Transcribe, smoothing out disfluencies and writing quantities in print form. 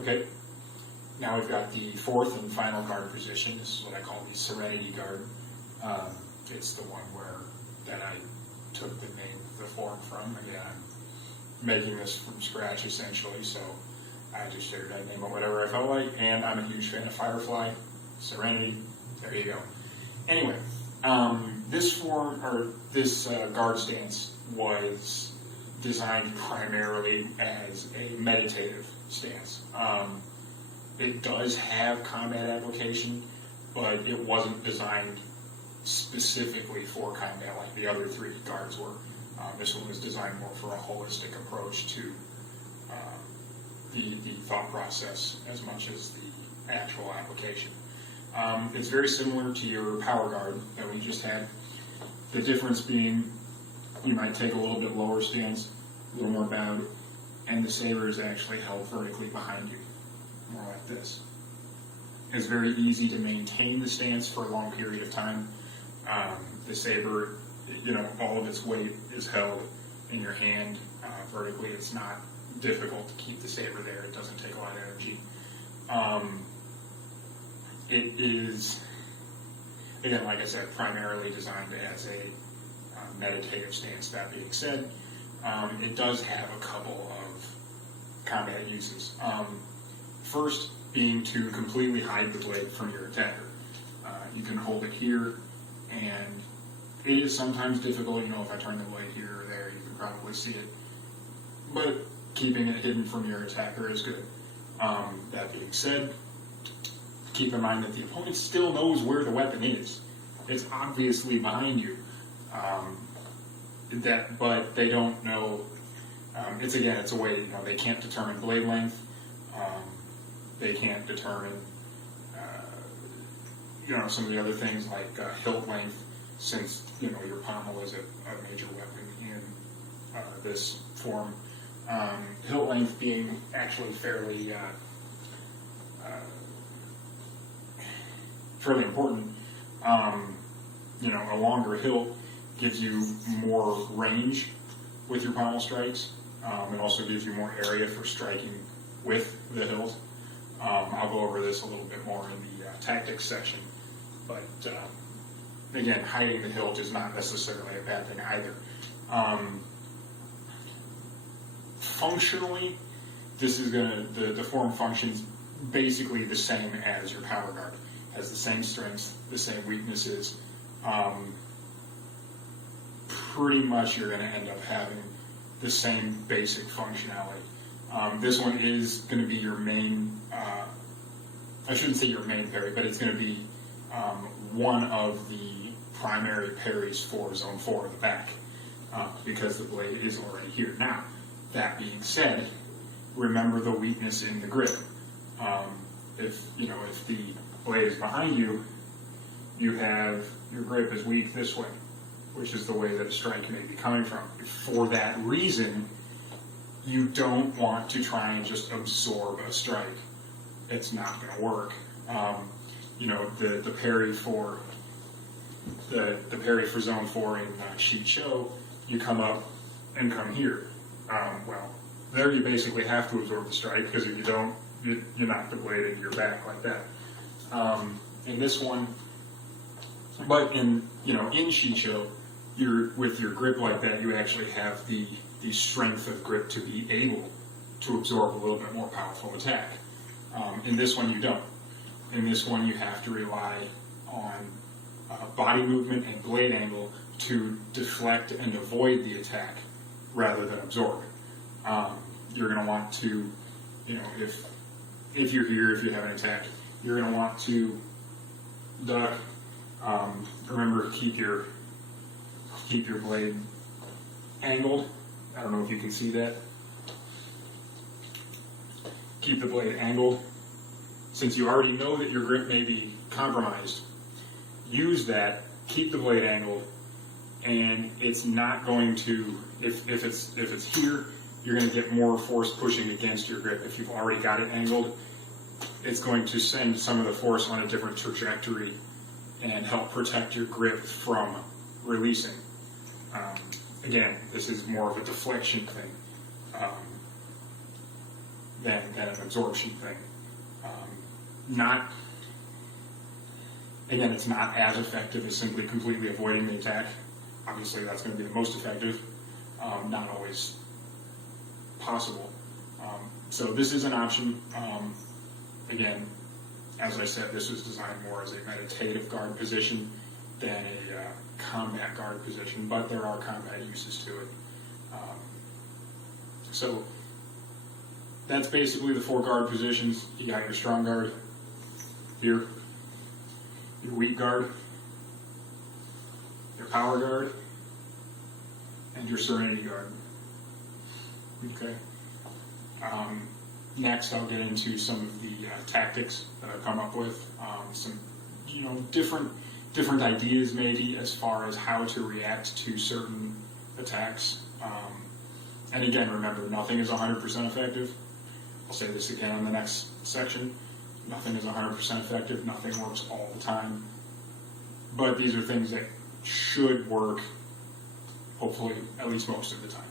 Okay, now we've got the fourth and final guard position. This is what I call the Serenity guard. It's the one that I took the name of the form from. Again, I'm making this from scratch essentially, so I just figured I'd name it whatever I felt like, and I'm a huge fan of Firefly, Serenity, there you go. Anyway, this guard stance was designed primarily as a meditative stance. It does have combat application, but it wasn't designed specifically for combat like the other three guards were. This one was designed more for a holistic approach to the thought process as much as the actual application. It's very similar to your power guard that we just had. The difference being you might take a little bit lower stance, a little more bowed, and the saber is actually held vertically behind you, more like this. It's very easy to maintain the stance for a long period of time. The saber, all of its weight is held in your hand vertically. It's not difficult to keep the saber there. It doesn't take a lot of energy. It is, again, like I said, primarily designed as a meditative stance. That being said, it does have a couple of combat uses. First being to completely hide the blade from your attacker. You can hold it here, and it is sometimes difficult, if I turn the blade here or there, you can probably see it. But keeping it hidden from your attacker is good. That being said, keep in mind that the opponent still knows where the weapon is. It's obviously behind you. But they don't know. It's a way, they can't determine blade length. They can't determine, some of the other things like hilt length, since, your pommel is a major weapon in this form. Hilt length being actually fairly important. A longer hilt gives you more range with your pommel strikes. It also gives you more area for striking with the hilt. I'll go over this a little bit more in the tactics section, but again, hiding the hilt is not necessarily a bad thing either. Functionally, this is the form functions basically the same as your power guard. Has the same strengths, the same weaknesses. Pretty much you're going to end up having the same basic functionality. This one is going to be your main, I shouldn't say your main parry, but it's going to be one of the primary parries for Zone 4 at the back, because the blade is already here. Now, that being said, remember the weakness in the grip. If the blade is behind you, you have your grip is weak this way, which is the way that a strike may be coming from. For that reason, you don't want to try and just absorb a strike. It's not going to work. The parry for the parry for Zone 4 in Sheet Show, you come up and come here. There you basically have to absorb the strike, because if you don't, you knock the blade into your back like that. In this one, but in Sheet Show, with your grip like that, you actually have the strength of grip to be able to absorb a little bit more powerful attack. In this one, you don't. In this one, you have to rely on body movement and blade angle to deflect and avoid the attack rather than absorb it. You're going to want to, if you're here, if you have an attack, you're going to want to duck. Remember, keep your blade angled. I don't know if you can see that. Keep the blade angled. Since you already know that your grip may be compromised, use that, keep the blade angled, and it's not going to, if it's here, you're going to get more force pushing against your grip. If you've already got it angled, it's going to send some of the force on a different trajectory and help protect your grip from releasing. Again, this is more of a deflection thing. than an absorption thing. Not, again, it's not as effective as simply completely avoiding the attack. Obviously, that's going to be the most effective. Not always possible. So this is an option. Again, as I said, this was designed more as a meditative guard position than a combat guard position, but there are combat uses to it. So that's basically the 4 guard positions. You got your strong guard here, your weak guard, your power guard, and your serenity guard. Okay. Next, I'll get into some of the tactics that I've come up with, some different ideas maybe as far as how to react to certain attacks. And again, remember, nothing is 100% effective. I'll say this again in the next section. Nothing is 100% effective. Nothing works all the time. But these are things that should work, hopefully, at least most of the time.